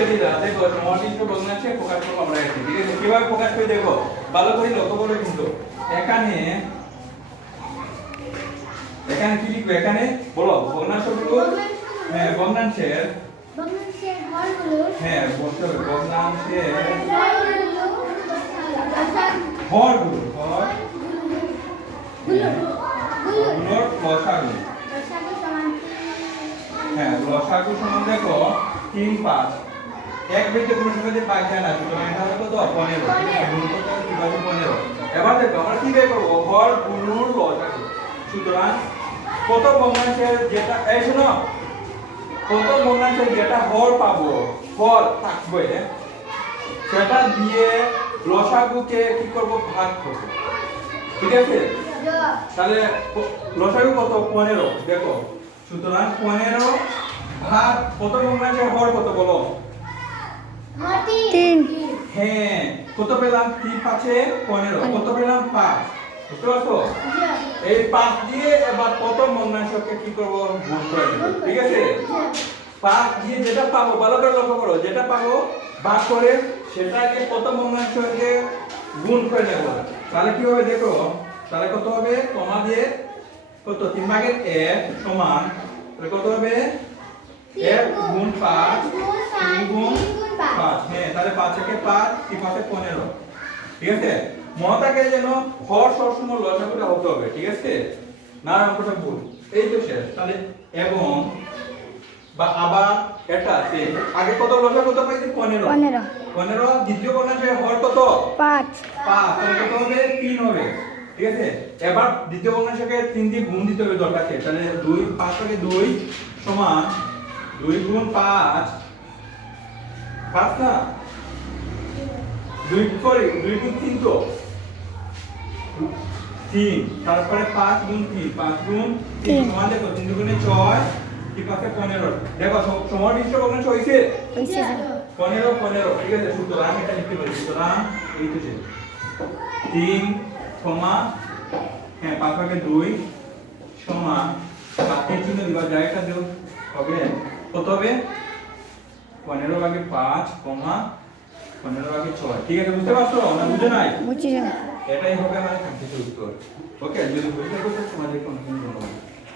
শিক্ষার্থীরা দেখো সমষ্টিনিষ্ঠ ভগ্নাংশে প্রকাশ করব আমরা এখানে, ঠিক আছে? কিভাবে প্রকাশ করে দেখো ভালো করে লক্ষ্য করো কিন্তু এখানে কি লিখবে এখানে বলো ভগ্নাংশগুলো হ্যাঁ ভগ্নাংশের হরগুলো হ্যাঁ বলতে হবে ভগ্নাংশের হরগুলো গুলোর লসাগু হ্যাঁ লসাগু সমান দেখো 3 5 এক বৃত্তে কোনো সংখ্যা দিয়ে পাই যায় না, সুতরাং এটা হবে কত 15 গুণ করতে হবে কিভাবে 15। এবার দেখো আমরা কি বের করব হর গুণর লসাগু। সুতরাং প্রথম ভগ্নাংশের যেটা এই শোনো প্রথম ভগ্নাংশের যেটা হর পাবো হর থাকবে সেটা দিয়ে লসাগুকে কি করব ভাগ করব, ঠিক আছে? তাহলে লসাগু কত 15 দেখো। সুতরাং 15 ভাগ প্রথম ভগ্নাংশের হর কত বলো? 3 হ্যাঁ কত পেলাম 3 5 15 কত পেলাম 5, বুঝতে পারছো? এই 5 দিয়ে এবার প্রথম ভগ্নাংশকে কি করব গুণ করে দেব, ঠিক আছে? 5 দিয়ে যেটা পাবো ভালো করে লক্ষ্য করো, যেটা পাবো ভাগ করে সেটাকে প্রথম ভগ্নাংশকে গুণ করে নেব। তাহলে কি হবে দেখো, তাহলে কত হবে কমা দিয়ে কত 3 ভাগের 1 সমান তাহলে কত হবে 1 গুণ 5 3 গুণ 5 হ্যাঁ তাহলে 5 একে 5 3 5 15, ঠিক আছে? মনে থাকে যেন হর সবসময় লসাগুটা হতে হবে, ঠিক আছে? না অঙ্কটা ভুল এই তো শেষ। তাহলে এবং বা আবার এটা আছে আগে কত লসা কত পাইছি 15 15 দ্বিতীয় ভগ্নাংশের হর কত 5 5 তাহলে কত হবে 3 হবে, ঠিক আছে? এবার দ্বিতীয় ভগ্নাংশকে 3 দিয়ে গুণ দিতে হবে দরকারকে, তাহলে 2 5 থেকে 2 সমান 2 গুণ 5 5 না 2 সরি 2 গুণ 3 তো 3 তারপরে 5 গুণ 3 5 গুণ 3 সমান দেখো 3 গুণে 6 ঠিক আছে 15 দেখো সমষ্টিনিষ্ঠ ভগ্নাংশ হইছে 15 15, ঠিক আছে? সুতরাং এটা লিখতে পারি সুতরাং এই তো ছিল 3 কমা হ্যাঁ 5 ভাগে 2 সমান 7 চিহ্ন দিবা জায়গাটা দেও হবে কত হবে 15 ভাগে 5 কমা 15 ভাগে 6, ঠিক আছে? বুঝতে পারছো না বুঝে নাই? বুঝছি। এটাই হবে আমাদের কাঙ্ক্ষিত উত্তর। ওকে যদি বুঝতে পারছো তোমাদের কোনো ধন্যবাদ।